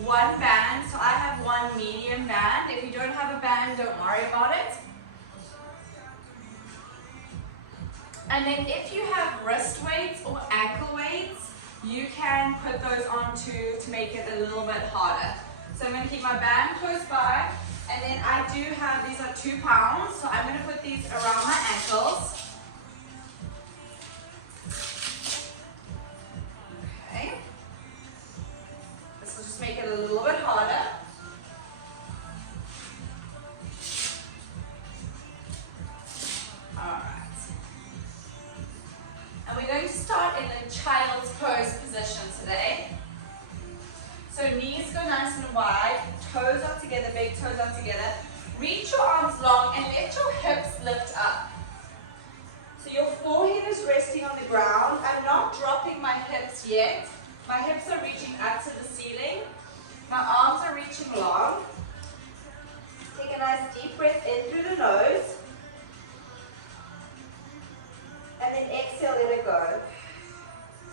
one band. So I have one medium band. If you don't have a band, don't worry about it. And then if you have wrist weights or ankle weights, you can put those on too to make it a little bit harder. So I'm going to keep my band close by, and then I do have, these are 2 pounds, so I'm going to put these around my ankles. Okay. This will just make it a little bit harder. Alright. And we're going to start in a child's pose position today. So knees go nice and wide, toes are together, big toes are together. Reach your arms long and let your hips lift up. So your forehead is resting on the ground. I'm not dropping my hips yet. My hips are reaching up to the ceiling. My arms are reaching long. Take a nice deep breath in through the nose. And then exhale, let it go.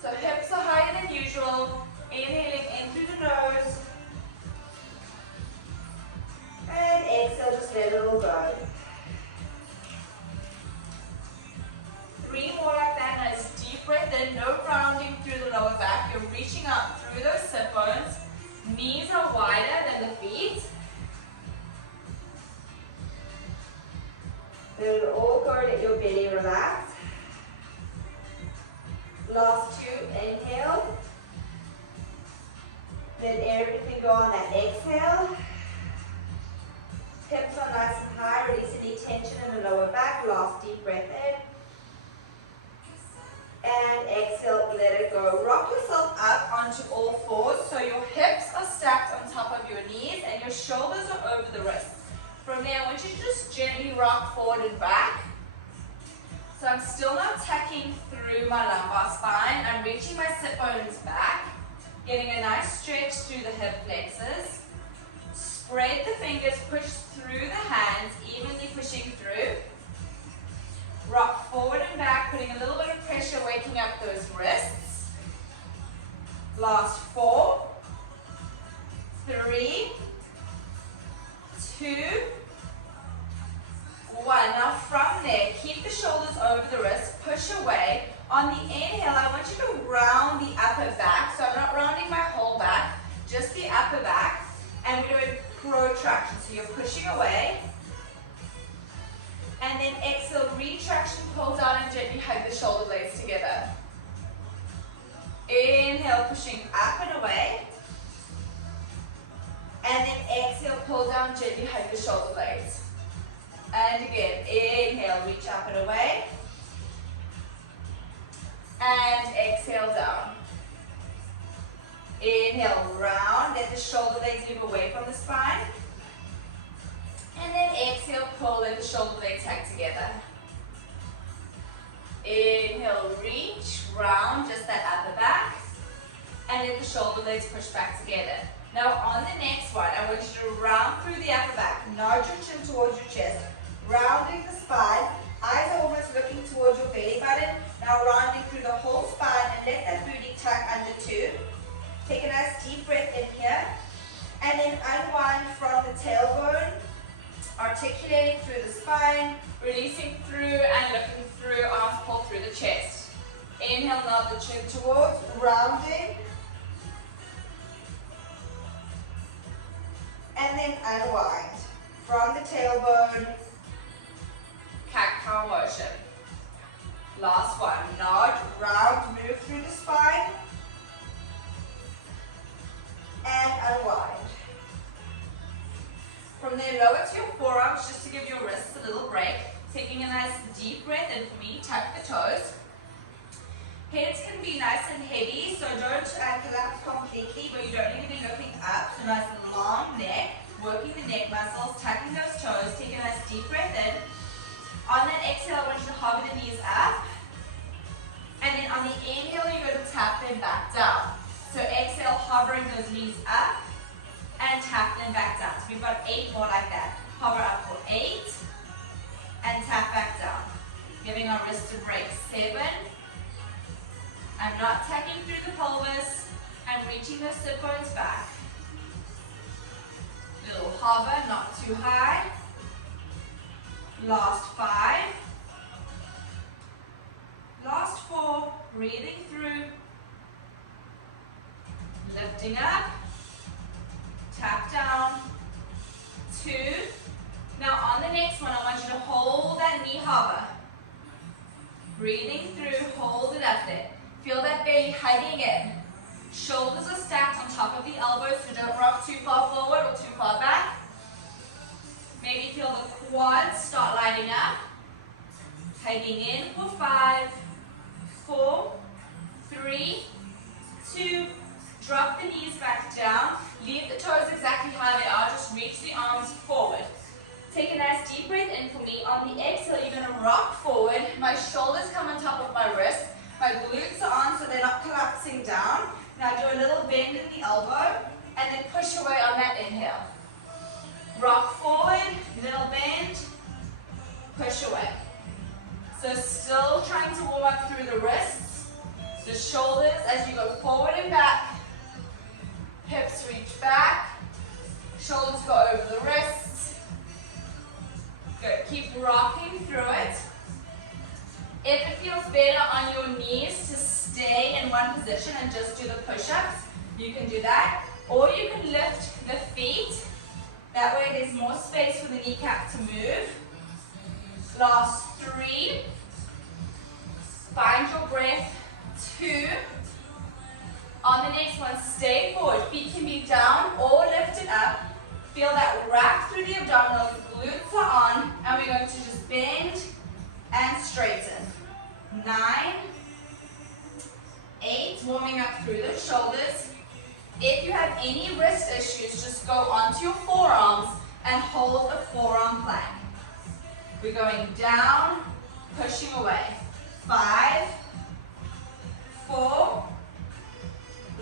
So hips are higher than usual. Inhaling in through the nose. And exhale, just let it all go. 3 more like that. Nice deep breath in. No rounding through the lower back. You're reaching up through those sit bones. Knees are wider than the feet. Let it all go. Let your belly relax. Last 2. Inhale. Let everything go on that exhale. Hips are nice and high. Release any tension in the lower back. Last deep breath in. And exhale, let it go. Rock yourself up onto all fours. So your hips are stacked on top of your knees and your shoulders are over the wrists. From there, I want you to just gently rock forward and back. So I'm still not tucking through my lumbar spine. I'm reaching my sit bones back. Getting a nice stretch through the hip flexors. Spread the fingers, push through the hands, evenly pushing through. Rock forward and back, putting a little bit of pressure, waking up those wrists. Last 4, 3, 2, 1. Now from there, keep the shoulders over the wrists, push away. On the inhale, I want you to round the upper back. So I'm not rounding my whole back, just the upper back. And we're doing protraction. So you're pushing away. And then exhale, retraction, pull down and gently hug the shoulder blades together. Inhale, pushing up and away. And then exhale, pull down, gently hug the shoulder blades. And again, inhale, reach up and away. And exhale down. Inhale, round, let the shoulder blades move away from the spine. And then exhale, pull, let the shoulder blades hang together. Inhale, reach, round, just that upper back. And let the shoulder blades push back together. Now on the next one, I want you to round through the upper back. Nod your chin towards your chest. Rounding the spine. Eyes are almost looking towards your belly button. Now rounding through the whole spine and let that booty tuck under 2. Take a nice deep breath in here. And then unwind from the tailbone. Articulating through the spine. Releasing through and looking through. Arms pull through the chest. Inhale, nod the chin towards. Rounding. And then unwind. From the tailbone. Cat-cow motion. Last one. Nod, round, move through the spine. And unwind. From there, lower to your forearms just to give your wrists a little break. Taking a nice deep breath in for me. Tuck the toes. Heads can be nice and heavy, so don't collapse completely, but you don't need to be looking up. So nice and long neck. Working the neck muscles, tucking those toes. Take a nice deep breath in. On that exhale, I want you to hover the knees up. And then on the inhale, you're going to tap them back down. So exhale, hovering those knees up and tap them back down. So we've got 8 more like that. Hover up for 8 and tap back down. Giving our wrist a break. 7. I'm not tucking through the pelvis. I'm reaching those sit bones back. too high. Last 5. Last 4. Breathing through. Lifting up. Tap down. 2. Now on the next one, I want you to hold that knee hover. Breathing through, hold it up there. Feel that belly hugging in. Shoulders are stacked on top of the elbows, so don't rock too far forward or too far back. Maybe feel the quads start lining up. Hugging in for 5, 4, 3, 2. Drop the knees back down. Leave the toes exactly how they are. Just reach the arms forward. Take a nice deep breath in for me. On the exhale, you're going to rock forward. My shoulders come on top of my wrists. My glutes are on so they're not collapsing down. Now do a little bend in the elbow and then push away on that inhale. Rock forward, little bend, push away. So still trying to warm up through the wrists, the shoulders as you go forward and back. Hips reach back, shoulders go over the wrists. Good, keep rocking through it. If it feels better on your knees to stay in one position and just do the push-ups, you can do that. Or you can lift the feet. That way there's more space for the kneecap to move. Last 3. Find your breath. 2. On the next one, stay forward. Feet can be down or lifted up. Feel that wrap through the abdominals. Glutes are on. And we're going to just bend and straighten. 9, 8. Warming up through the shoulders. If you have any wrist issues, just go onto your forearms and hold a forearm plank. We're going down, pushing away. 5, 4,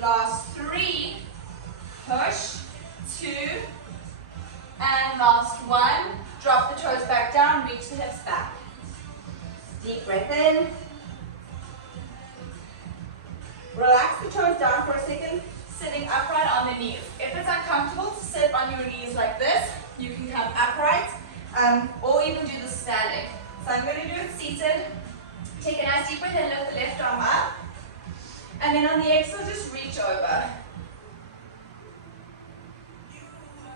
last 3, push, 2, and last 1. Drop the toes back down, reach the hips back. Deep breath in. Relax the toes down for a second, sitting upright on the knees. If it's uncomfortable to sit on your knees like this, you can come upright or even do the standing. So I'm going to do it seated. Take a nice deep breath and lift the left arm up. And then on the exhale, just reach over.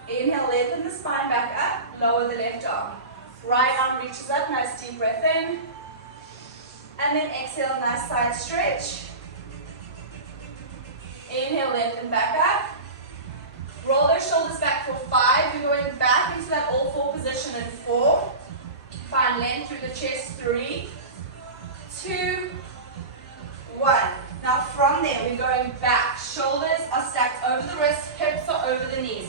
Inhale, lengthen the spine back up, lower the left arm. Right arm reaches up, nice deep breath in. And then exhale, nice side stretch. Inhale, lengthen back up. Roll those shoulders back for 5. You're going back into that all 4 position in 4. Find length through the chest. 3, 2, 1. Now from there, we're going back. Shoulders are stacked over the wrists, hips are over the knees.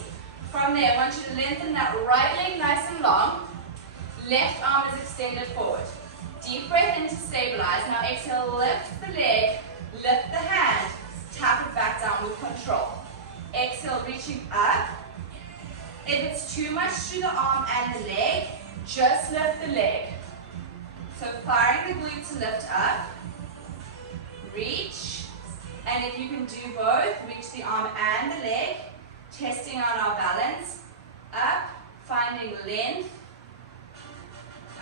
From there, I want you to lengthen that right leg nice and long. Left arm is extended forward. Deep breath in to stabilize. Now exhale, lift the leg, lift the hand. Tap it back down with control. Exhale, reaching up. If it's too much to the arm and the leg, just lift the leg. So firing the glute to lift up. Reach. And if you can do both, reach the arm and the leg. Testing out our balance. Up. Finding length.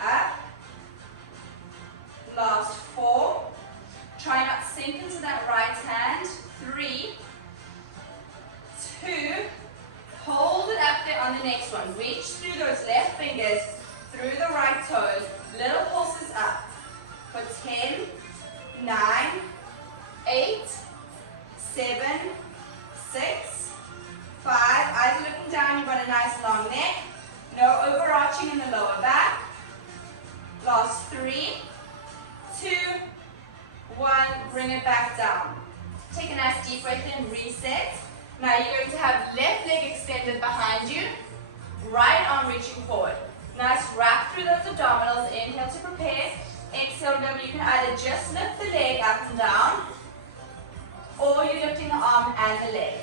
Up. Last 4. Try not to sink into that right hand. 3, 2, hold it up there on the next one. Reach through those left fingers, through the right toes. Little pulses up. For 10, 9, 8, 7, 6, 5. Eyes are looking down. You've got a nice long neck. No overarching in the lower back. Last 3, 2, 1. Bring it back down. Take a nice deep breath in, reset. Now you're going to have left leg extended behind you, right arm reaching forward. Nice wrap through those abdominals. Inhale to prepare. Exhale, remember you can either just lift the leg up and down, or you're lifting the arm and the leg.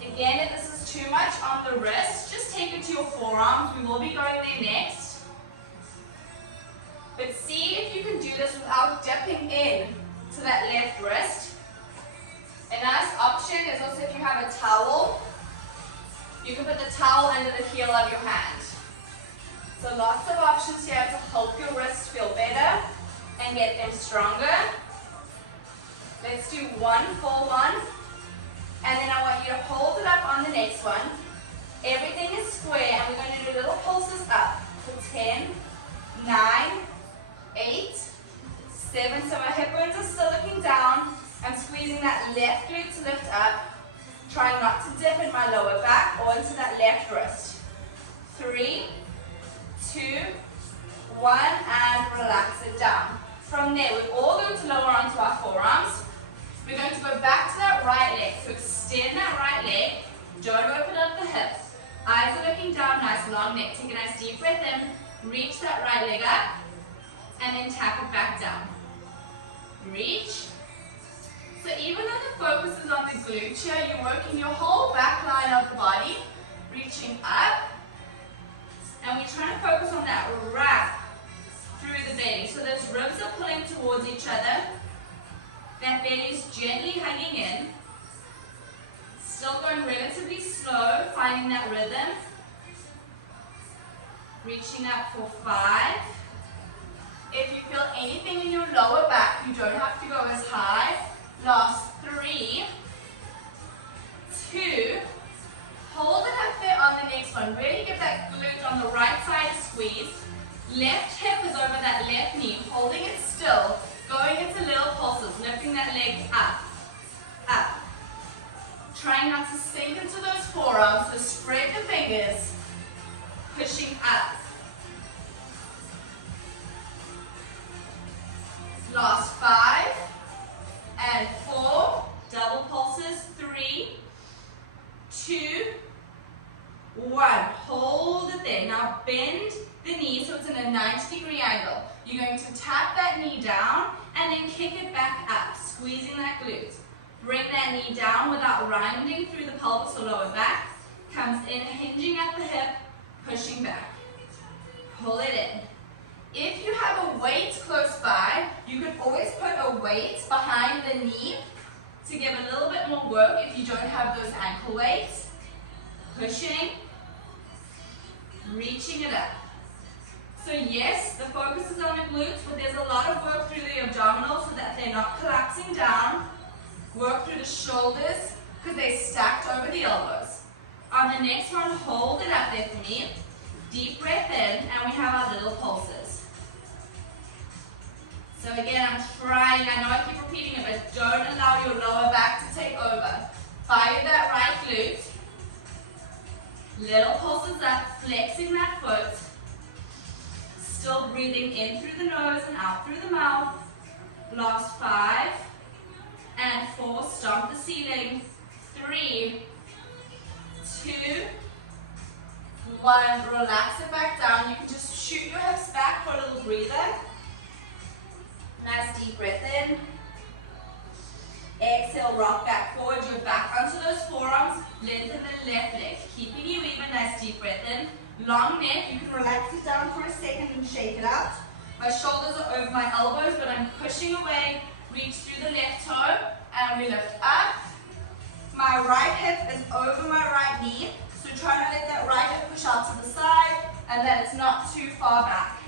Again, if this is too much on the wrist, just take it to your forearms. We will be going there next. But see if you can do this without dipping in to that left wrist. A nice option is also if you have a towel, You can put the towel under the heel of your hand. So lots of options here to help your wrists feel better and get them stronger. Let's do one full one. And then I want you to hold it up on the next one. Everything is square and we're going to do little pulses up. For 10, 9, 8, 7. So our hip bones are still looking down. I'm squeezing that left glute to lift up. Trying not to dip in my lower back or into that left wrist. 3, 2, 1, and relax it down. From there, we're all going to lower onto our forearms. We're going to go back to that right leg. So extend that right leg. Don't open up the hips. Eyes are looking down, nice long neck. Take a nice deep breath in. Reach that right leg up. And then tap it back down. Reach. So even though the focus is on the glute here, you're working your whole back line of the body. Reaching up. And we're trying to focus on that wrap through the belly. So those ribs are pulling towards each other. That belly is gently hugging in. Still going relatively slow, finding that rhythm. Reaching up for 5. If you feel anything in your lower back, you don't have to go as high. Last 3, 2, hold it up there on the next one. Really give that glute on the right side a squeeze. Left hip is over that left knee, holding it still, going into little pulses, lifting that leg up, up. Trying not to sink into those forearms, so spread the fingers, pushing up. Last 5 and 4, double pulses, 3, 2, 1. Hold it there. Now bend the knee so it's in a 90-degree angle. You're going to tap that knee down and then kick it back up, squeezing that glute. Bring that knee down without rounding through the pelvis or lower back. Comes in, hinging at the hip, pushing back. Pull it in. If you have a weight close by, you can always put a weight behind the knee to give a little bit more work if you don't have those ankle weights. Pushing, reaching it up. So yes, the focus is on the glutes, but there's a lot of work through the abdominals so that they're not collapsing down. Work through the shoulders because they're stacked over the elbows. On the next one, hold it up there for me. Deep breath in, and we have our little pulses. So again, I'm trying, I know I keep repeating it, but don't allow your lower back to take over. Fire that right glute. Little pulses up, flexing that foot. Still breathing in through the nose and out through the mouth. Last 5 and 4, stomp the ceiling. 3, 2, 1, relax it back down. You can just shoot your hips back for a little breather. Nice deep breath in. Exhale, rock back forward. You're back onto those forearms. Lengthen the left leg. Keeping you even. Nice deep breath in. Long neck. You can relax it down for a second and shake it out. My shoulders are over my elbows, but I'm pushing away. Reach through the left toe. And we lift up. My right hip is over my right knee. So try to let that right hip push out to the side and that it's not too far back.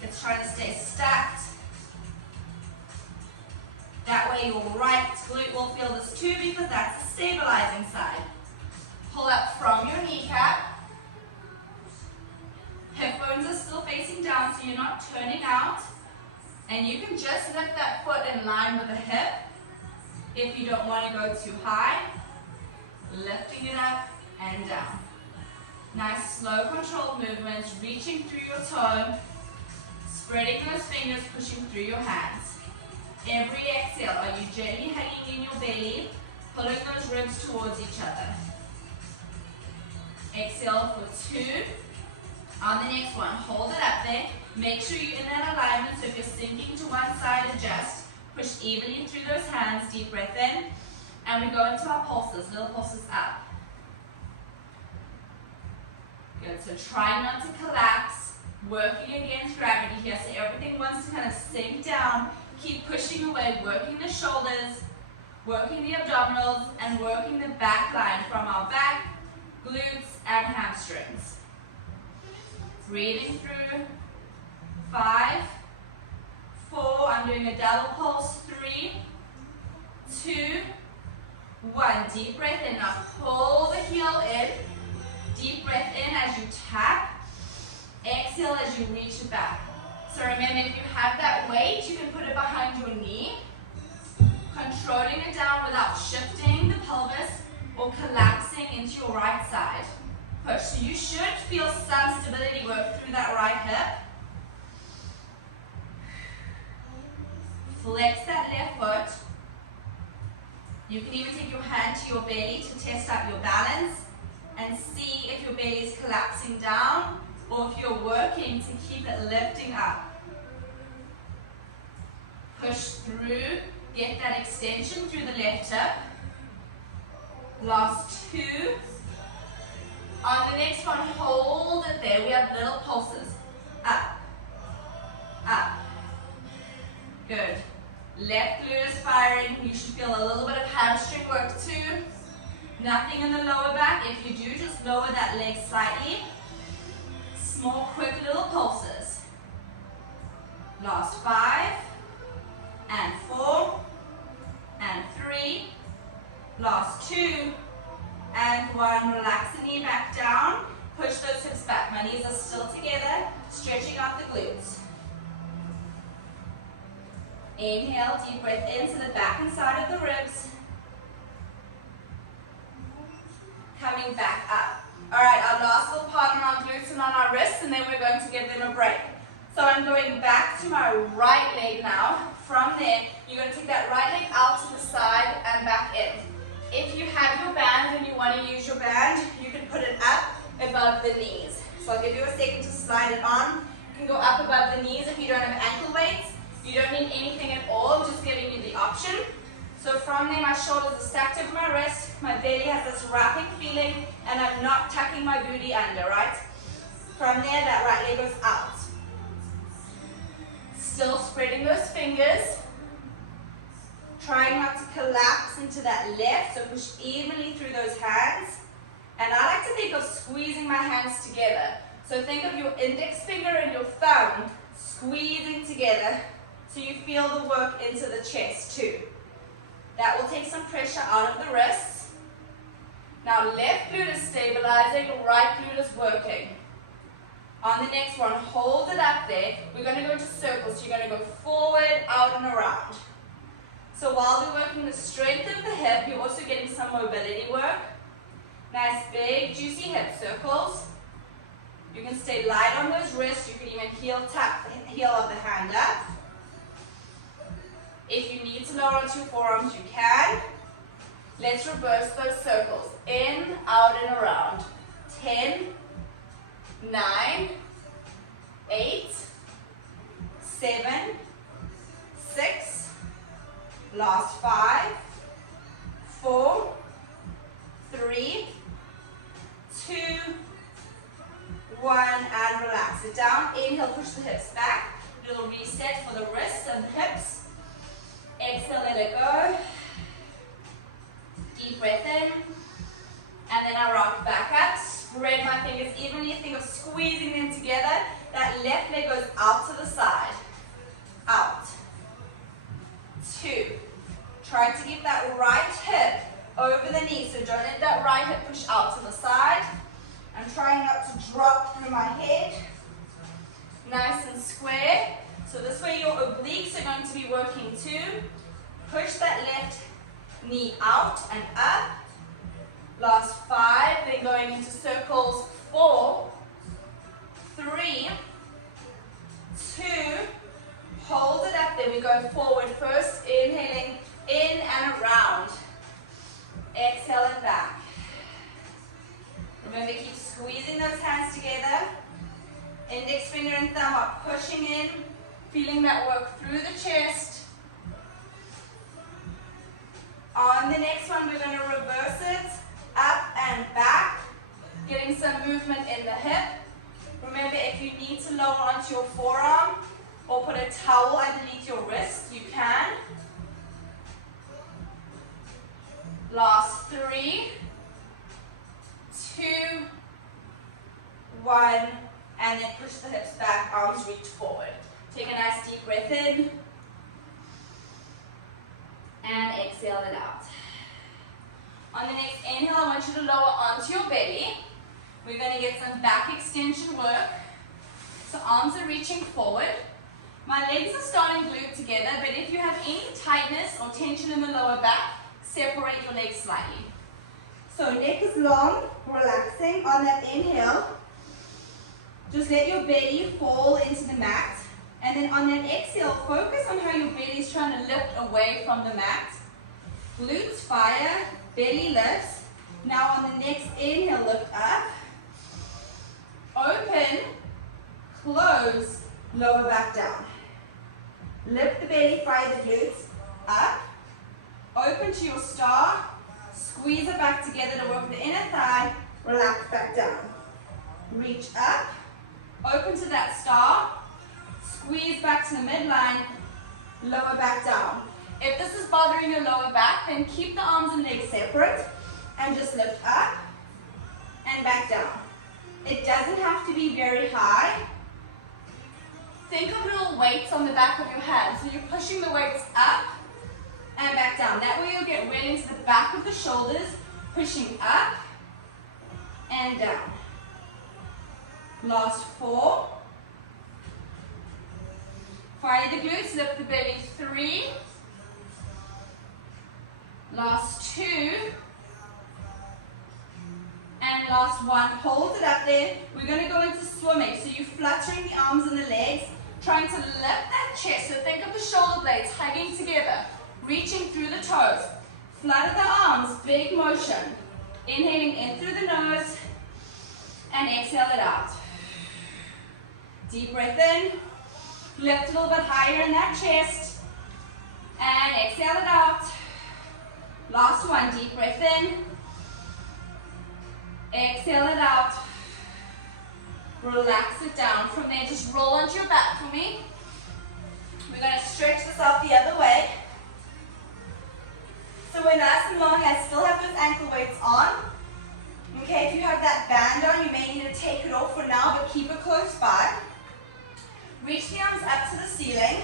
It's trying to stay stacked. That way your right glute will feel this too because that's the stabilizing side. Pull up from your kneecap. Hip bones are still facing down so you're not turning out. And you can just lift that foot in line with the hip. If you don't want to go too high, lifting it up and down. Nice slow controlled movements, reaching through your toe, spreading those fingers, pushing through your hands. Every exhale, are you gently hugging in your belly, pulling those ribs towards each other. Exhale for 2. On the next one, hold it up there. Make sure you're in that alignment, so if you're sinking to one side, adjust. Push evenly through those hands, deep breath in. And we go into our pulses, little pulses up. Good, so try not to collapse. Working against gravity here, so everything wants to kind of sink down. Keep pushing away, working the shoulders, working the abdominals, and working the back line from our back, glutes, hamstrings. Breathing through. 5, 4, I'm doing a double pulse. 3, 2, 1. Deep breath in. Now pull the heel in. Deep breath in as you tap. Exhale as you reach it back. So remember, if you have that weight, you can put it behind your knee, controlling it down without shifting the pelvis or collapsing into your right side. Push. So you should feel some stability work through that right hip. Flex that left foot. You can even take your hand to your belly to test out your balance and see if your belly is collapsing down or if you're working to keep it lifting up. Push through, get that extension through the left hip. Last 2. On the next one, hold it there. We have little pulses. Up, up. Good. Left glute is firing. You should feel a little bit of hamstring work too. Nothing in the lower back. If you do, just lower that leg slightly. Small, quick little pulses. Last 5, and 4, and 3. Last 2, and 1. Relax the knee back down. Push those hips back. My knees are still together, stretching out the glutes. Inhale, deep breath into the back and side of the ribs. Coming back up. Alright, our last little part on our glutes and on our wrists, and then we're going to give them a break. So I'm going back to my right leg now. From there, you're going to take that right leg out to the side and back in. If you have your band and you want to use your band, you can put it up above the knees. So I'll give you a second to slide it on. You can go up above the knees if you don't have ankle weights. You don't need anything at all, I'm just giving you the option. So from there, my shoulders are stacked over my wrist, my belly has this wrapping feeling, and I'm not tucking my booty under, right? From there, that right leg goes out. Still spreading those fingers. Trying not to collapse into that left, so push evenly through those hands. And I like to think of squeezing my hands together. So think of your index finger and your thumb squeezing together so you feel the work into the chest too. That will take some pressure out of the wrists. Now left glute is stabilizing, right glute is working. On the next one, hold it up there. We're going to go into circles. So you're going to go forward, out and around. So while we're working the strength of the hip, you're also getting some mobility work. Nice big juicy hip circles. You can stay light on those wrists. You can even tap the heel of the hand up. If you need to lower onto your forearms, you can. Let's reverse those circles. In, out, and around. 10, 9, 8, 7, 6, last 5, 4, 3, 2, 1, and relax it down. Inhale, push the hips back. Little reset for the wrists and the hips. Exhale, let it go. Deep breath in. And then I rock back up. Spread my fingers evenly. Think of squeezing them together. That left leg goes out to the side. Out. 2. Try to keep that right hip over the knee. So don't let that right hip push out to the side. I'm trying not to drop through my head. Nice and square. So this way your obliques are going to be working too. Push that left knee out and up. Last 5, then going into circles. 4, 3, 2, hold it up. Then we're going forward first, inhaling in and around. Exhale it back. Remember, keep squeezing those hands together. Index finger and thumb are pushing in, feeling that work through the chest. On the next one, we're going to reverse it, up and back, getting some movement in the hip. Remember, if you need to lower onto your forearm or put a towel underneath your wrist, you can. Last 3, 2, 1, and relax it down. Inhale, 1, and then push the hips back, arms reach forward. Take a nice deep breath in, and exhale it out. On the next inhale, I want you to lower onto your belly. We're going to get some back extension work. So arms are reaching forward. My legs are starting glued together, but if you have any tightness or tension in the lower back, separate your legs slightly. So neck is long, relaxing. On that inhale, just let your belly fall into the mat. And then on that exhale, focus on how your belly is trying to lift away from the mat. Glutes fire, belly lifts. Now on the next inhale, lift up. Open, close, lower back down. Lift the belly, fire the glutes, up. Open to your star. Squeeze it back together to work the inner thigh. Relax back down. Reach up. Open to that star. Squeeze back to the midline. Lower back down. If this is bothering your lower back, then keep the arms and legs separate and just lift up and back down. It doesn't have to be very high. Think of little weights on the back of your hands. So you're pushing the weights up and back down. That way you'll get right into the back of the shoulders, pushing up and down. Last 4. Fire the glutes, lift the belly. 3. Last 2. And last 1. Hold it up there. We're going to go into swimming. So you're fluttering the arms and the legs, trying to lift that chest. So think of the shoulder blades hugging together, reaching through the toes. Flutter the arms, big motion. Inhaling in through the nose and exhale it out. Deep breath in. Lift a little bit higher in that chest and exhale it out. Last 1. Deep breath in. Exhale it out. Relax it down. From there, just roll onto your back for me. We're going to stretch this out the other way. So we're nice and long. I still have those ankle weights on. Okay, if you have that band on, you may need to take it off for now, but keep it close by. Reach the arms up to the ceiling.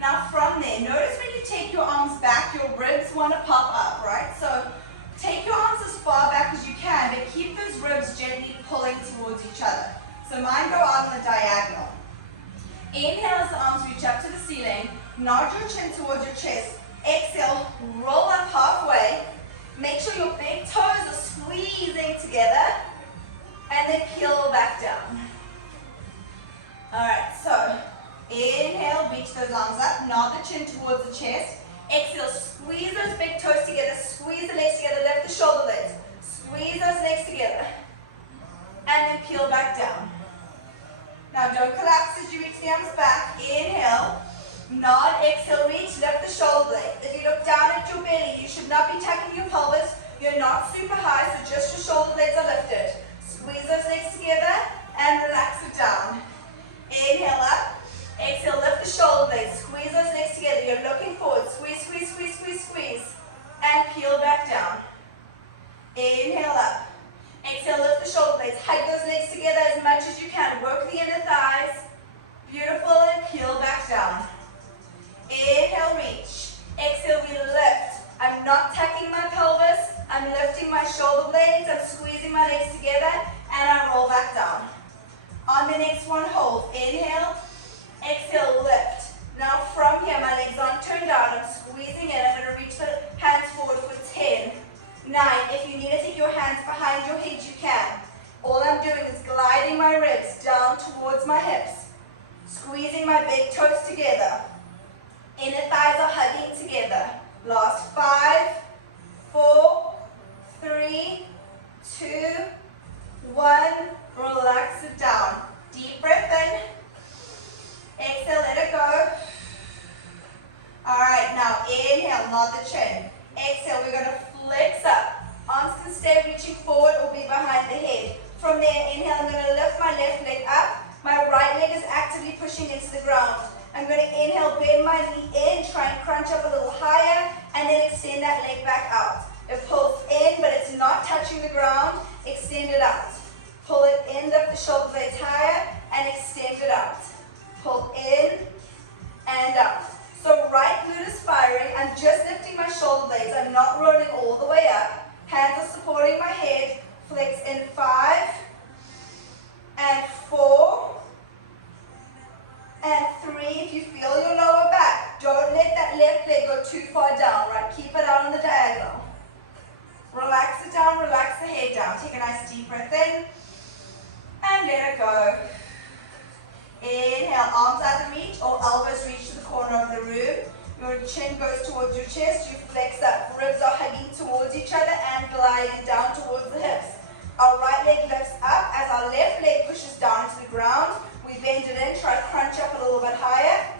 Now from there, notice when you take your arms back, your ribs want to pop up, right? So take your arms as far back as you can, but keep those ribs gently pulling towards each other. So mine go out on the diagonal. Inhale as the arms reach up to the ceiling. Nod your chin towards your chest. Exhale, roll up halfway. Make sure your big toes are squeezing together. And then peel back down. Alright, so inhale, reach those arms up. Nod the chin towards the chest. Exhale, squeeze those big toes together. Squeeze the legs together. Lift the shoulder blades. Squeeze those legs together. And then peel back down. Now don't collapse as you reach the arms back. Inhale. Nod, exhale, reach, lift the shoulder blades. If you look down at your belly, you should not be tucking your pelvis. You're not super high, so just your shoulder blades are lifted. Squeeze those legs together and relax it down. Inhale up. Exhale, lift the shoulder blades. Squeeze those legs together. You're looking forward. Squeeze, squeeze, squeeze, squeeze, squeeze. And peel back down. Inhale up. Exhale, lift the shoulder blades. Hug those legs together as much as you can. Work the inner thighs. Beautiful, and peel back down. Inhale, reach. Exhale, we lift. I'm not tucking my pelvis. I'm lifting my shoulder blades. I'm squeezing my legs together. And I roll back down. On the next one, hold. Inhale. Exhale, lift. Now from here, my legs aren't turned out. I'm squeezing in. I'm going to reach the hands forward for 10, 9. If you need to take your hands behind your head, you can. All I'm doing is gliding my ribs down towards my hips. Squeezing my big toes together. Inner thighs are hugging together. Last 5, 4, 3, 2, 1. Relax it down. Deep breath in. Exhale, let it go. Alright, now inhale, nod the chin. Exhale, we're going to flex up. Arms can stay reaching forward or be behind the head. From there, inhale, I'm going to lift my left leg up. My right leg is actively pushing into the ground. I'm going to inhale, bend my knee in, try and crunch up a little higher, and then extend that leg back out. It pulls in, but it's not touching the ground. Extend it out. Pull it in, lift the shoulder blades higher, and extend it out. Pull in and out. So right glute is firing. I'm just lifting my shoulder blades. I'm not rolling all the way up. Hands are supporting my head. Flex in 5 and 4 and 3. If you feel your lower back, don't let that left leg go too far down, right? Keep it out on the diagonal. Relax it down, relax the head down. Take a nice deep breath in and let it go. Inhale, arms out of reach or elbows reach to the corner of the room. Your chin goes towards your chest, you flex up. Ribs are hugging towards each other and gliding down towards the hips. Our right leg lifts up as our left leg pushes down to the ground. We bend it in, try to crunch up a little bit higher,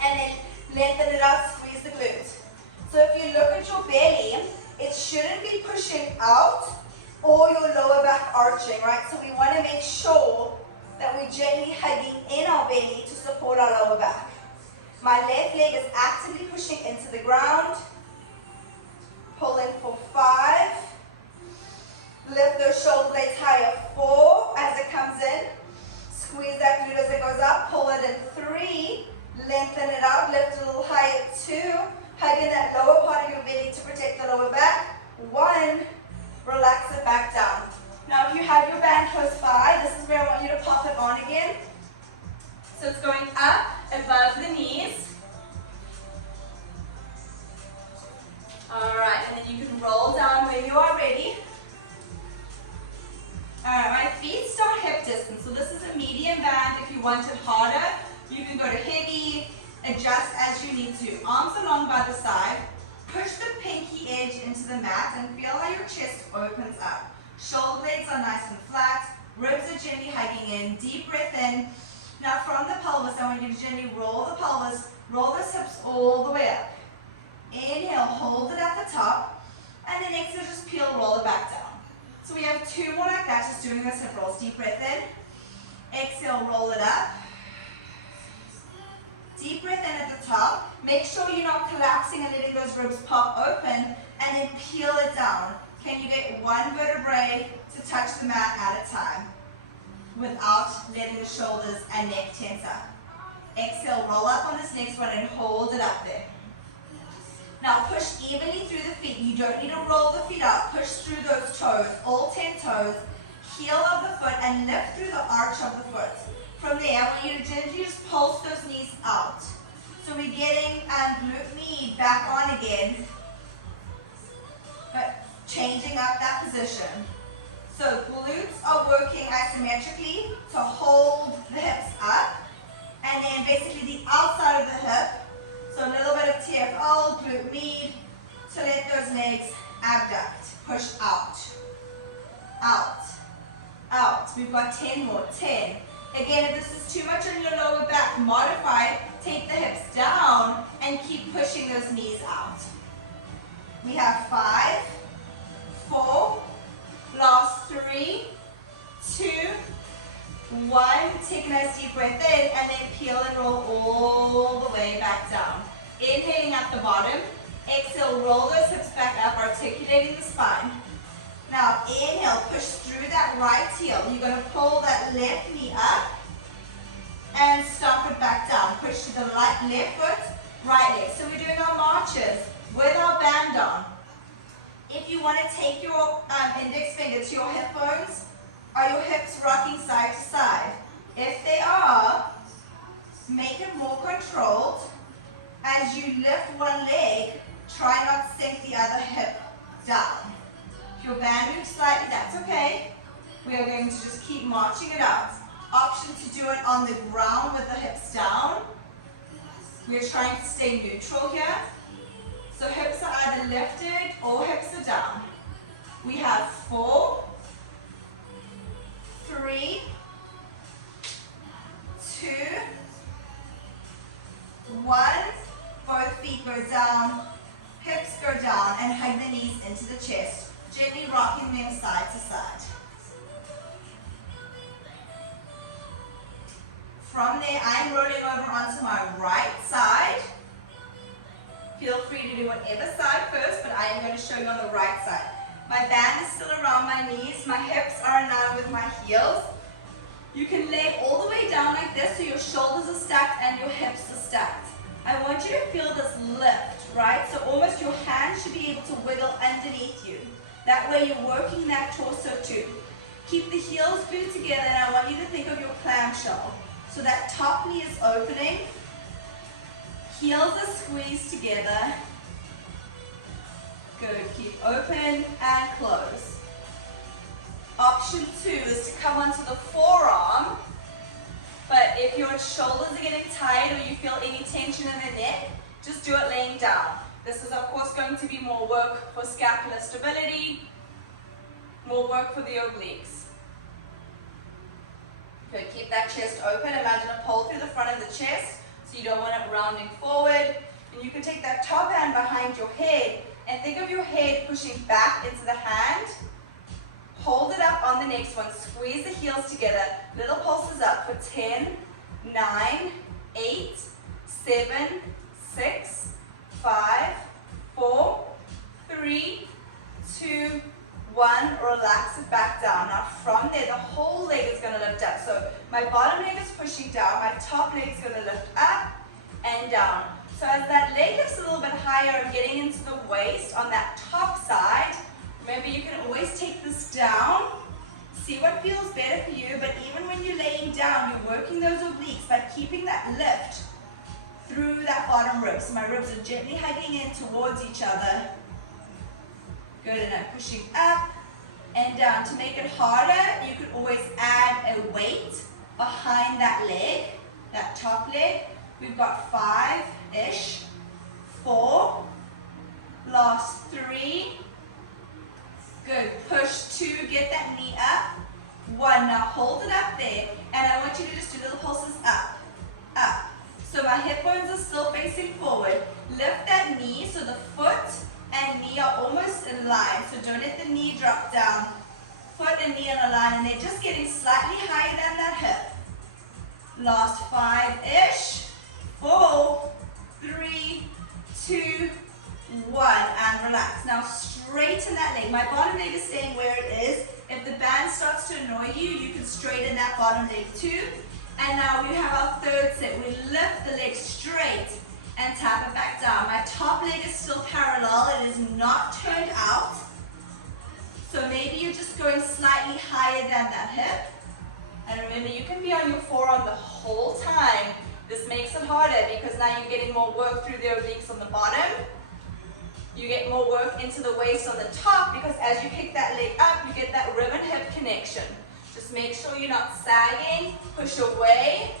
and then lengthen it out, squeeze the glutes. So if you look at your belly, it shouldn't be pushing out or your lower back arching, right? So we want to make sure that we're gently hugging in our belly to support our lower back. My left leg is actively pushing into the ground. Pull in for 5. Lift those shoulder blades higher. 4 as it comes in. Squeeze that glute as it goes up. Pull it in 3. Lengthen it out. Lift a little higher. 2. Hug in that lower part of your belly to protect the lower back. 1. Relax it back down. Now if you have your band close by, this is where I want you to pop it on again. So it's going up above the knees. Alright, and then you can roll down when you are ready. Alright, my feet start hip distance. So this is a medium band. If you want it harder, you can go to heavy, adjust as you need to. Arms along by the side. Push the pinky edge into the mat and feel how your chest opens up. Shoulder blades are nice and flat. Ribs are gently hugging in. Deep breath in. Now from the pelvis, I want you to gently roll the pelvis, roll the hips all the way up. Inhale, hold it at the top, and then exhale, just peel, roll it back down. So we have 2 more like that, just doing those hip rolls. Deep breath in. Exhale, roll it up. Deep breath in at the top. Make sure you're not collapsing and letting those ribs pop open, and then peel it down. Can you get 1 vertebrae to touch the mat at a time without letting the shoulders and neck tense up? Exhale, roll up on this next one and hold it up there. Now push evenly through the feet. You don't need to roll the feet out. Push through those toes, all 10 toes. Heel of the foot and lift through the arch of the foot. From there, I want you to gently just pulse those knees out. So we're getting glute med back on again, but changing up that position. So glutes are working isometrically to hold the hips up, and then basically the outside of the hip. So a little bit of TFL, glute med, to let those legs abduct. Push out, out, out. We've got 10 more. 10. Again, if this is too much on your lower back, modify. Take the hips down and keep pushing those knees out. We have 5, 4, last 3, 2, 1. Take a nice deep breath in and then peel and roll all the way back down. Inhaling at the bottom. Exhale, roll those hips back up, articulating the spine. Now inhale, push through that right heel. You're going to pull that left knee up and stomp it back down. Push to the left foot, right leg. So we're doing our marches with our band on. If you want to take your index finger to your hip bones, are your hips rocking side to side? If they are, make it more controlled. As you lift one leg, try not to sink the other hip down. If your band moves slightly, that's okay. We are going to just keep marching it out. Option to do it on the ground with the hips down. We're trying to stay neutral here. So hips are either lifted or hips are down. We have 4, 3, 2, 1. Both feet go down, hips go down, and hug the knees into the chest. Gently rocking them side to side. From there, I'm rolling over onto my right side. Feel free to do whatever side first, but I am going to show you on the right side. My band is still around my knees. My hips are in line with with my heels. You can lay all the way down like this so your shoulders are stacked and your hips are stacked. I want you to feel this lift, right? So almost your hands should be able to wiggle underneath you. That way you're working that torso too. Keep the heels glued together, and I want you to think of your clamshell. So that top knee is opening, heels are squeezed together. Good, keep open and close. Option 2 is to come onto the forearm, but if your shoulders are getting tight or you feel any tension in the neck, just do it laying down. This is of course going to be more work for scapular stability, more work for the obliques. Good, keep that chest open. Imagine a pole through the front of the chest, so you don't want it rounding forward. And you can take that top hand behind your head and think of your head pushing back into the hand. Hold it up on the next one. Squeeze the heels together. Little pulses up for 10, 9, 8, 7, 6, 5, 4, 3, 2, 1. Relax it back down. Now from there, the whole leg is going to lift up. So my bottom leg is pushing down. My top leg is going to lift up and down. So as that leg lifts a little bit higher, I'm getting into the waist on that top side. Remember, you can always take this down, see what feels better for you, but even when you're laying down, you're working those obliques by keeping that lift through that bottom rib. So my ribs are gently hugging in towards each other. Good, and I'm pushing up and down. To make it harder, you could always add a weight behind that leg, that top leg. We've got 5-ish, 4, last 3, good, push 2, get that knee up, 1, now hold it up there, and I want you to just do little pulses up, up. So my hip bones are still facing forward. Lift that knee so the foot and knee are almost in line, so don't let the knee drop down. Foot and knee in a line, and they're just getting slightly higher than that hip. Last 5-ish. 4, 3, 2, 1, and relax. Now straighten that leg. My bottom leg is staying where it is. If the band starts to annoy you, you can straighten that bottom leg too. And now we have our third set. We lift the leg straight and tap it back down. My top leg is still parallel. It is not turned out. So maybe you're just going slightly higher than that hip. And remember, you can be on your forearm the whole time. This makes it harder because now you're getting more work through the obliques on the bottom. You get more work into the waist on the top because as you pick that leg up, you get that rib and hip connection. Just make sure you're not sagging. Push away.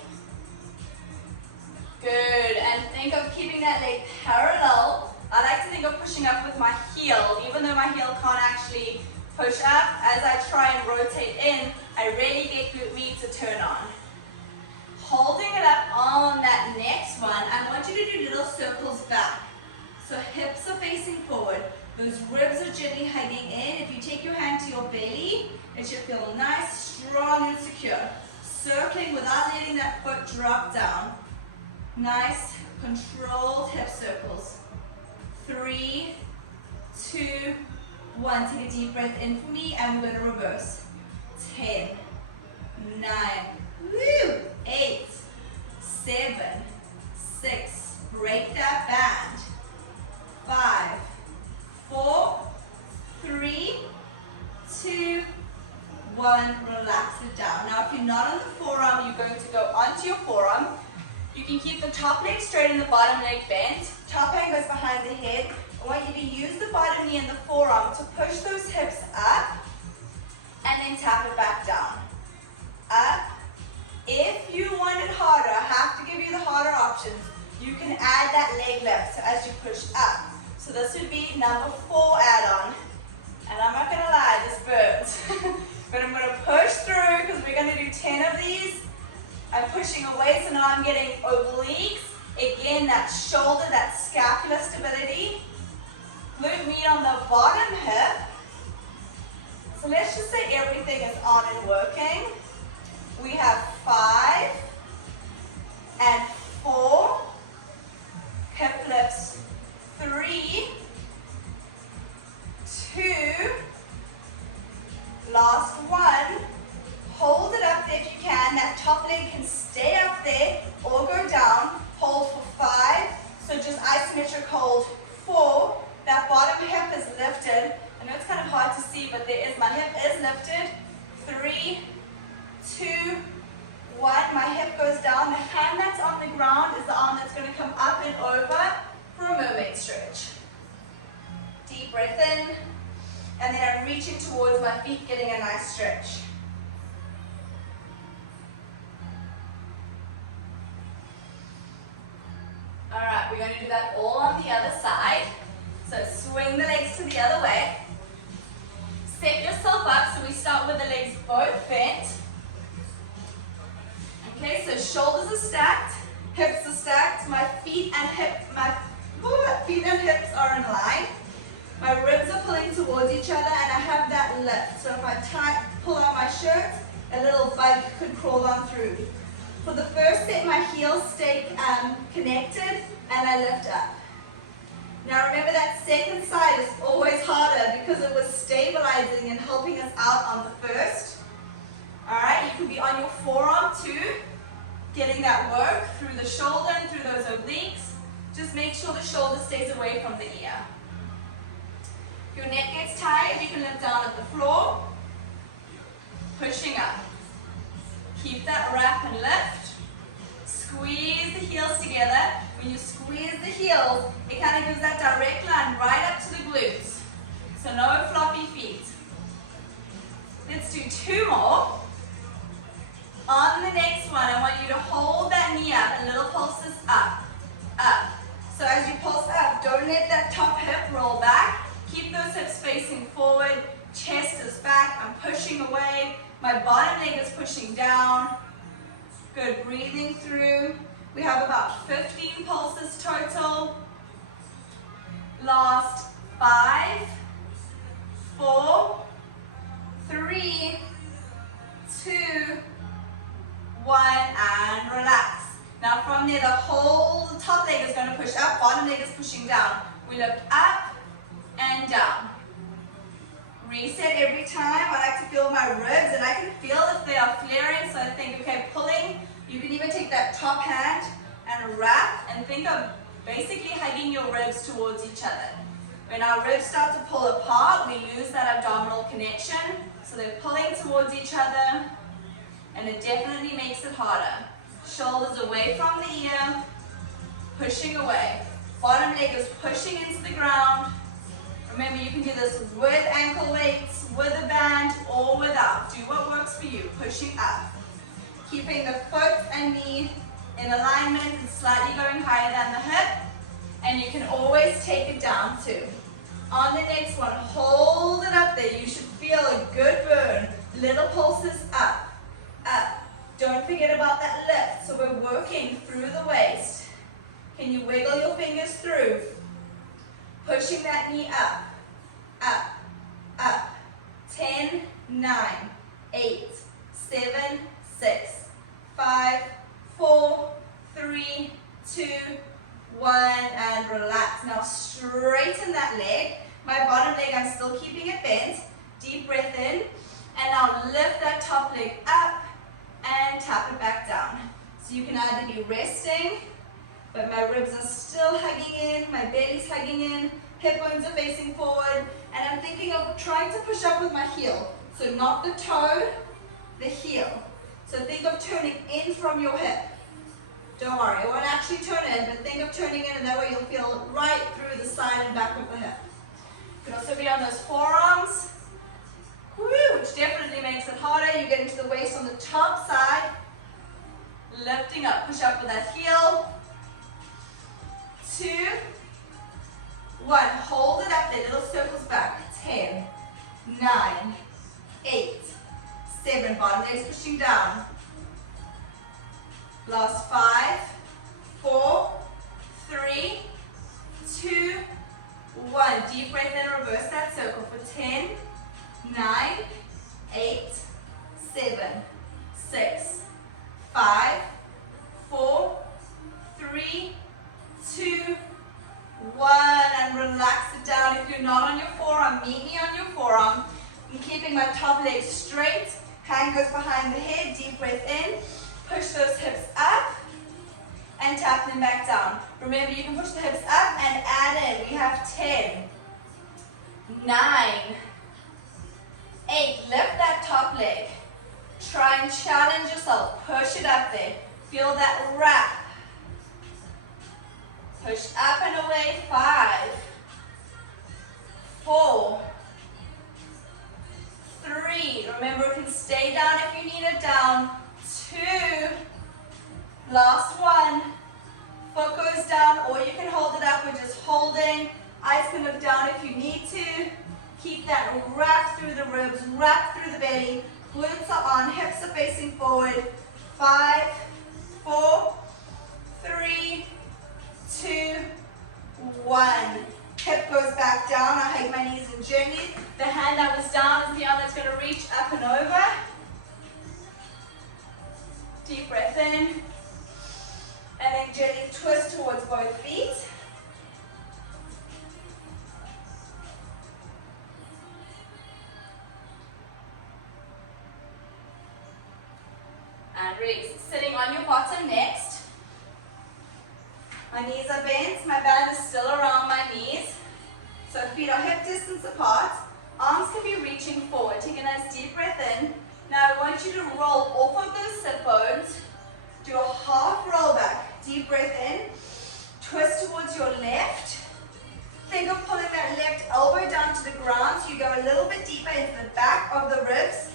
Good. And think of keeping that leg parallel. I like to think of pushing up with my heel. Even though my heel can't actually push up, as I try and rotate in, I really get glute med to turn on. Holding it up on that next one, I want you to do little circles back. So hips are facing forward. Those ribs are gently hugging in. If you take your hand to your belly, it should feel nice, strong, and secure. Circling without letting that foot drop down. Nice, controlled hip circles. 3, 2, 1. Take a deep breath in for me, and we're going to reverse. 10, 9, woo, 8, 7, 6. Break that band. 5, 4, 3, 2, 1. Relax it down. Now, if you're not on the forearm, you're going to go onto your forearm. You can keep the top leg straight and the bottom leg bent. Top hand goes behind the head. I want you to use the bottom knee and the forearm to push those hips up and then tap it back down. Up. If you want it harder, I have to give you the harder options. You can add that leg lift so as you push up. So this would be number 4 add-on. And I'm not going to lie, this burns. But I'm going to push through because we're going to do 10 of these. I'm pushing away, so now I'm getting obliques. Again, that shoulder, that scapular stability. Glute med on the bottom hip. So let's just say everything is on and working. We have 5 and 4. Hip lifts. 3, 2, last 1, Hold it up there if you can. That top leg can stay up there or go down. Hold for 5. So just isometric hold. 4. That bottom hip is lifted. I know it's kind of hard to see, but there is, my hip is lifted. 3, 2, 1. My hip goes down. The hand that's on the ground is the arm that's going to come up and over for a mermaid stretch. Deep breath in. And then I'm reaching towards my feet, getting a nice stretch. Alright, we're going to do that all on the other side. So swing the legs to the other way. Set yourself up, so we start with the legs both bent. Okay, so shoulders are stacked, hips are stacked, my feet and hips are in line. My ribs are pulling towards each other and I have that lift. So if I pull out my shirt, a little bug could crawl on through. For the first set, my heels stay connected and I lift up. Now remember that second side is always harder because it was stabilizing and helping us out on the first. Alright, you can be on your forearm too, getting that work through the shoulder and through those obliques. Just make sure the shoulder stays away from the ear. If your neck gets tired, you can lift down at the floor, pushing up. Keep that wrap and lift. Squeeze the heels together. When you squeeze the heels, it kind of gives that direct line right up to the glutes. So no floppy feet. Let's do 2 more. On the next one, I want you to hold that knee up and little pulses up, up. So as you pulse up, don't let that top hip roll back. Keep those hips facing forward. Chest is back. I'm pushing away. My bottom leg is pushing down. Good, breathing through. We have about 15 pulses total. Last 5, 4, 3, 2, 1, and relax. Now from there, the whole top leg is going to push up, bottom leg is pushing down. We lift up and down. Reset every time. I like to feel my ribs and I can feel if they are flaring. So I think, okay, pulling. You can even take that top hand and wrap and think of basically hugging your ribs towards each other. When our ribs start to pull apart, we lose that abdominal connection. So they're pulling towards each other and it definitely makes it harder. Shoulders away from the ear, pushing away. Bottom leg is pushing into the ground. Remember, you can do this with ankle weights, with a band, or without. Do what works for you. Pushing up. Keeping the foot and knee in alignment and slightly going higher than the hip. And you can always take it down too. On the next one, hold it up there. You should feel a good burn. Little pulses up, up. Don't forget about that lift. So we're working through the waist. Can you wiggle your fingers through? Pushing that knee up, up, up. 10, 9, 8, 7, 6, 5, 4, 3, 2, 1, and relax. Now straighten that leg. My bottom leg, I'm still keeping it bent. Deep breath in. And now lift that top leg up and tap it back down. So you can either be resting, but my ribs are still hugging in, my belly's hugging in, hip bones are facing forward, and I'm thinking of trying to push up with my heel. So not the toe, the heel. So think of turning in from your hip. Don't worry, it won't actually turn in, but think of turning in, and that way you'll feel right through the side and back of the hip. You can also be on those forearms, which definitely makes it harder. You get into the waist on the top side, lifting up, push up with that heel. 2, 1, hold it up there, little circles back. 10, 9, 8, 7, bottom leg's pushing down. Last 5, 4, 3, 2, 1. Deep breath in, reverse that circle for 10, 9, 8, 7, 6, 5, 4, 3, 2, 1, and relax it down. If you're not on your forearm, meet me on your forearm. I'm keeping my top leg straight, Hand goes behind the head, deep breath in. Push those hips up and tap them back down. Remember, you can push the hips up and add in. We have 10, 9, 8. Lift that top leg. Try and challenge yourself. Push it up there. Feel that wrap. Push up and away. 5, 4, 3. Remember, it can stay down if you need it down. 2. Last one. Foot goes down, or you can hold it up. We're just holding. Eyes can look down if you need to. Keep that wrap through the ribs, wrap through the belly. Glutes are on, hips are facing forward. 5, 4, 3, 2, 1. Hip goes back down. I hug my knees and gently. The hand that was down is the arm that's going to reach up and over. Deep breath in. And then gently twist towards both feet. And release. Sitting on your bottom next. My knees are bent. My band is still around my knees. So feet are hip distance apart. Arms can be reaching forward. Take a nice deep breath in. Now I want you to roll off of those sit bones. Do a half roll back. Deep breath in. Twist towards your left. Think of pulling that left elbow down to the ground so you go a little bit deeper into the back of the ribs.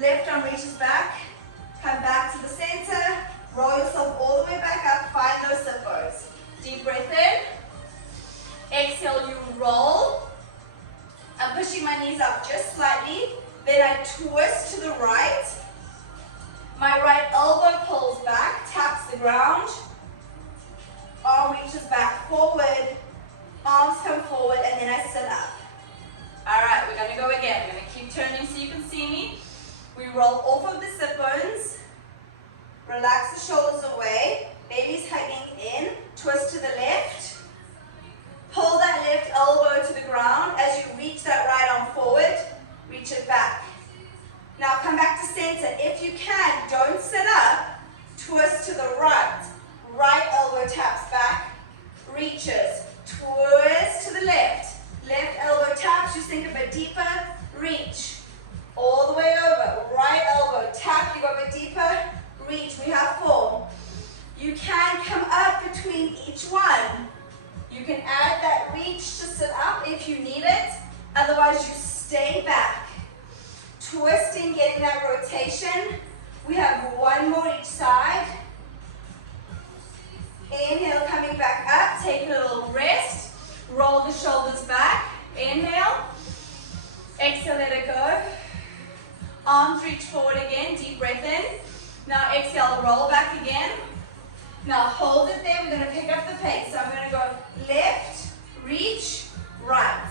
Left arm reaches back. Come back to the center. Roll yourself all the way back up. Find those sit bones. Deep breath in. Exhale, you roll. I'm pushing my knees up just slightly. Then I twist to the right. My right elbow pulls back, taps the ground. Arm reaches back forward. Arms come forward, and then I sit up. All right, we're going to go again. We're going to keep turning so you can see me. We roll off of the sit bones. Relax the shoulders away. Baby's hugging in. Twist to the left. Pull that left elbow to the ground. As you reach that right arm forward, reach it back. Now come back to center. If you can, don't sit up. Twist to the right. Right elbow taps back, reaches. Twist to the left. Left elbow taps, you sink a bit deeper, reach. All the way over. Right elbow tap, you go a bit deeper, reach. We have 4. You can come up between each one. You can add that reach to sit up if you need it. Otherwise, you stay back. Twisting, getting that rotation. We have 1 more each side. Inhale, coming back up. Take a little rest. Roll the shoulders back. Inhale. Exhale, let it go. Arms reach forward again. Deep breath in. Now exhale, roll back again. Now hold it there. We're going to pick up the pace. So I'm going to go left, reach, right.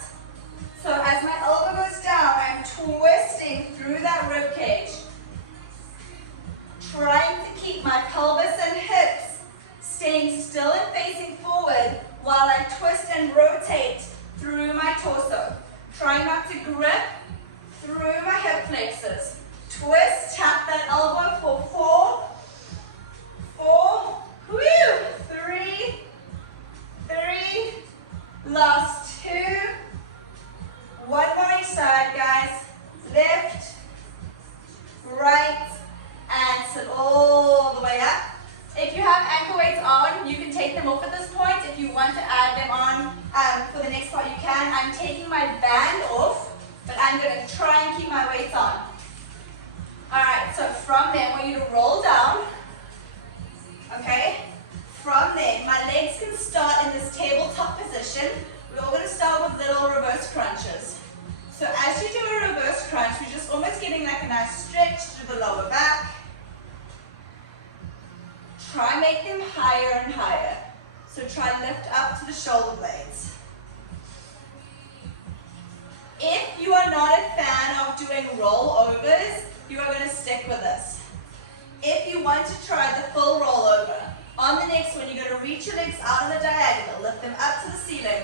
So as my elbow goes down, I'm twisting through that rib cage. Trying to keep my pelvis and hips staying still and facing forward while I twist and rotate through my torso. Try not to grip through my hip flexors. Twist, tap that elbow for 4, 3, last 2, 1 more each side, guys. Left, right, and sit all the way up. If you have ankle weights on, you can take them off at this point. If you want to add them on for the next part, you can. I'm taking my band off, but I'm going to try and keep my weights on. Alright, so from there, I want you to roll down. Okay? From there, my legs can start in this tabletop position. We're all going to start with little reverse crunches. So as you do a reverse crunch, we're just almost getting like a nice stretch through the lower back. Try and make them higher and higher. So try and lift up to the shoulder blades. If you are not a fan of doing rollovers, you are going to stick with this. If you want to try the full rollover, on the next one, you're going to reach your legs out on the diagonal, lift them up to the ceiling,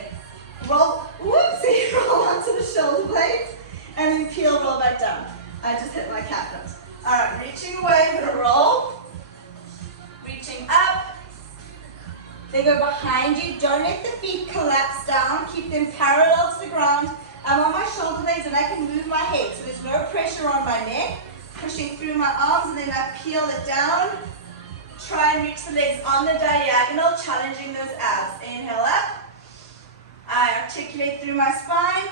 roll, whoopsie, roll onto the shoulder blades, and then peel, roll back down. I just hit my cat nose. All right, reaching away, I'm gonna roll. Reaching up. They go behind you. Don't let the feet collapse down. Keep them parallel to the ground. I'm on my shoulder blades and I can move my head, so there's no pressure on my neck. Pushing through my arms and then I peel it down. Try and reach the legs on the diagonal, challenging those abs. Inhale up. I articulate through my spine.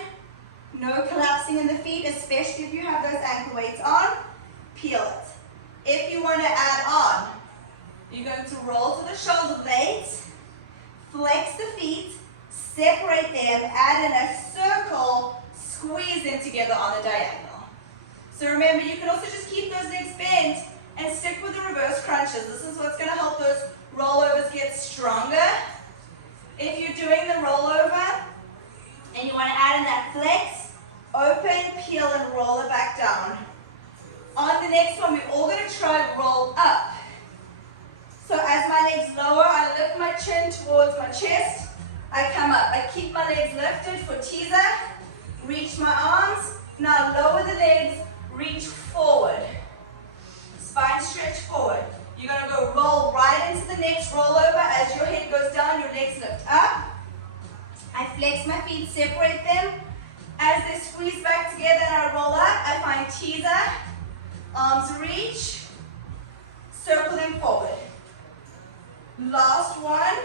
No collapsing in the feet, especially if you have those ankle weights on. Peel it. If you want to add on, you're going to roll to the shoulder blades, flex the feet, separate them, add in a circle, squeeze them together on the diagonal. So remember, you can also just keep those legs bent and stick with the reverse crunches. This is what's going to help those rollovers get stronger. If you're doing the rollover and you want to add in that flex, open, peel, and roll it back down. On the next one, we're all going to try roll up. So as my legs lower, I lift my chin towards my chest. I come up. I keep my legs lifted for teaser. Reach my arms. Now lower the legs. Reach forward. Spine stretch forward. You're going to go roll right into the next rollover. As your head goes down, your legs lift up. I flex my feet, separate them. As they squeeze back together and I roll up, I find teaser. Arms reach. Circle them forward. Last one.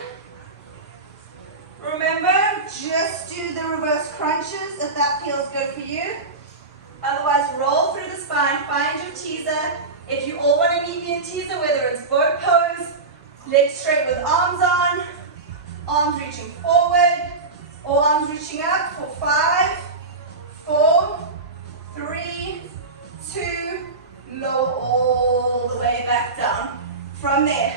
Remember, just do the reverse crunches if that feels good for you. Otherwise, roll through the spine, find your teaser. If you all want to meet me in teaser, whether it's boat pose, legs straight with arms on, arms reaching forward, or arms reaching up for 5, 4, 3, 2, lower all the way back down. From there,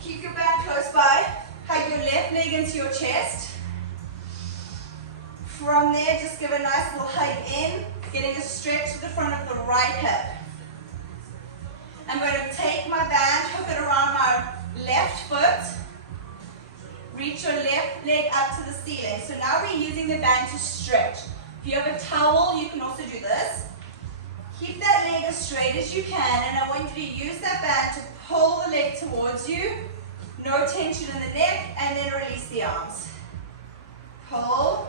keep your back close by, hug your left leg into your chest. From there, just give a nice little hug in, getting a stretch to the front of the right hip. I'm going to take my band, hook it around my left foot, reach your left leg up to the ceiling. So now we're using the band to stretch. If you have a towel, you can also do this. Keep that leg as straight as you can, and I want you to use that band to pull the leg towards you. No tension in the neck, and then release the arms. Pull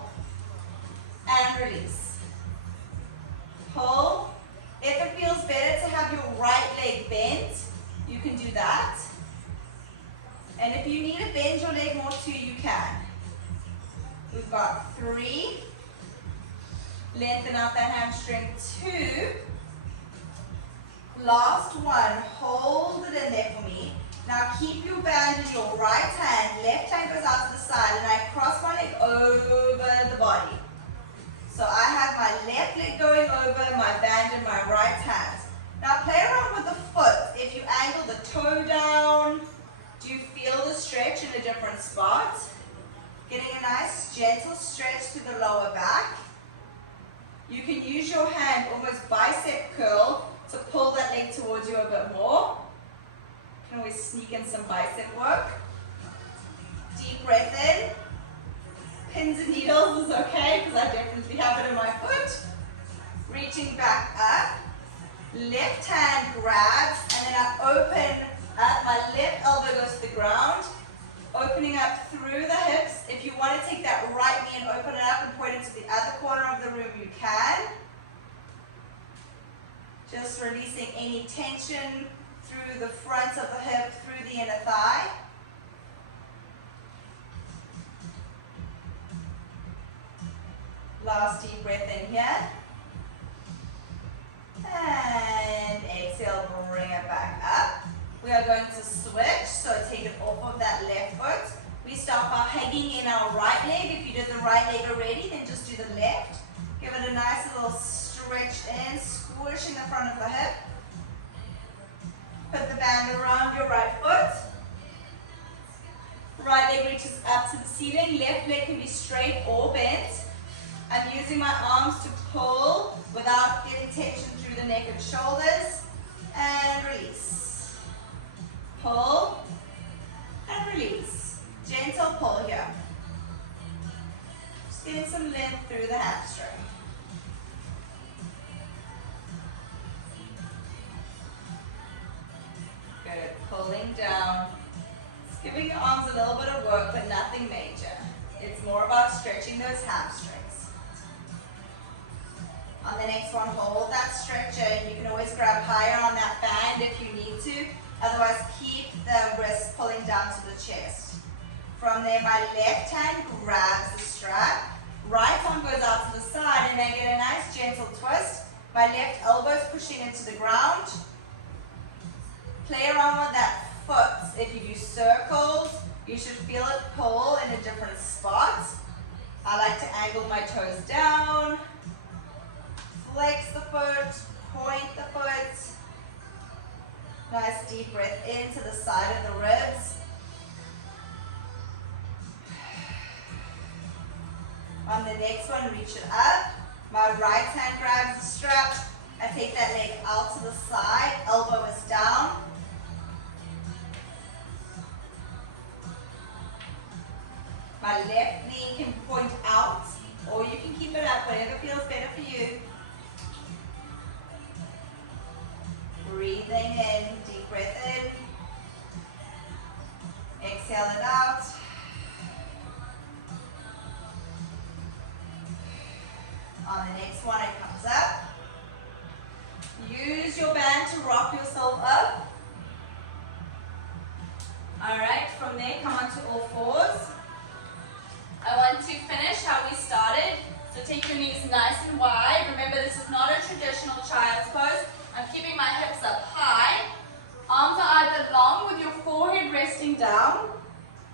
and release. Pull. If it feels better to have your right leg bent, you can do that. And if you need to bend your leg more too, you can. We've got 3. Lengthen out that hamstring. 2. Last one. Hold it in there for me. Now keep your band in your right hand. Left hand goes out to the side, and I cross my leg over the body. So I have my left leg going over, my band in my right hand. Now play around with the foot. If you angle the toe down, do you feel the stretch in a different spot? Getting a nice gentle stretch to the lower back. You can use your hand, almost bicep curl, to pull that leg towards you a bit more. You can always sneak in some bicep work. Deep breath in. Pins and needles is okay, because I definitely have it in my foot. Reaching back up. Left hand grabs, and then I open up. My left elbow goes to the ground. Opening up through the hips. If you want to take that right knee and open it up and point it to the other corner of the room, you can. Just releasing any tension through the front of the hip, through the inner thigh. Last deep breath in here. And exhale, bring it back up. We are going to switch, so take it off of that left foot. We start by hugging in our right leg. If you did the right leg already, then just do the left. Give it a nice little stretch in, squishing the front of the hip. Put the band around your right foot. Right leg reaches up to the ceiling. Left leg can be straight or bent. I'm using my arms to pull without getting tension through the neck and shoulders. And release. Pull and release. Gentle pull here. Just getting some length through the hamstring. pulling down. Just giving your arms a little bit of work, but nothing major. It's more about stretching those hamstrings. On the next one, hold that stretch in. You can always grab higher on that band if you need to. Otherwise, keep the wrist pulling down to the chest. From there, my left hand grabs the strap. Right arm goes out to the side, and then get a nice gentle twist. My left elbow is pushing into the ground. Play around with that foot. If you do circles, you should feel it pull in a different spot. I like to angle my toes down. Flex the foot, point the foot. Nice deep breath into the side of the ribs. On the next one, reach it up. My right hand grabs the strap. I take that leg out to the side, elbow is down. My left knee can point out, or you can keep it up, whatever feels better for you. Breathing in, deep breath in. Exhale it out. On the next one, it comes up. Use your band to rock yourself up. Alright, from there, come onto all fours. I want to finish how we started. So take your knees nice and wide. Remember, this is not a traditional child's pose. I'm keeping my hips up high. Arms are either long with your forehead resting down.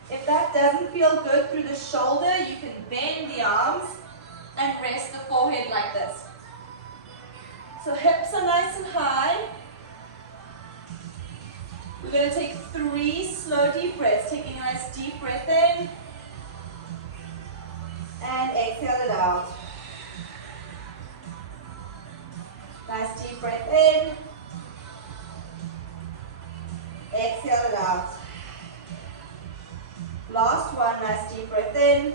If that doesn't feel good through the shoulder, you can bend the arms and rest the forehead like this. So hips are nice and high. We're going to take 3 slow deep breaths, taking a nice deep breath in and exhale it out. Nice deep breath in, exhale it out. Last one, nice deep breath in,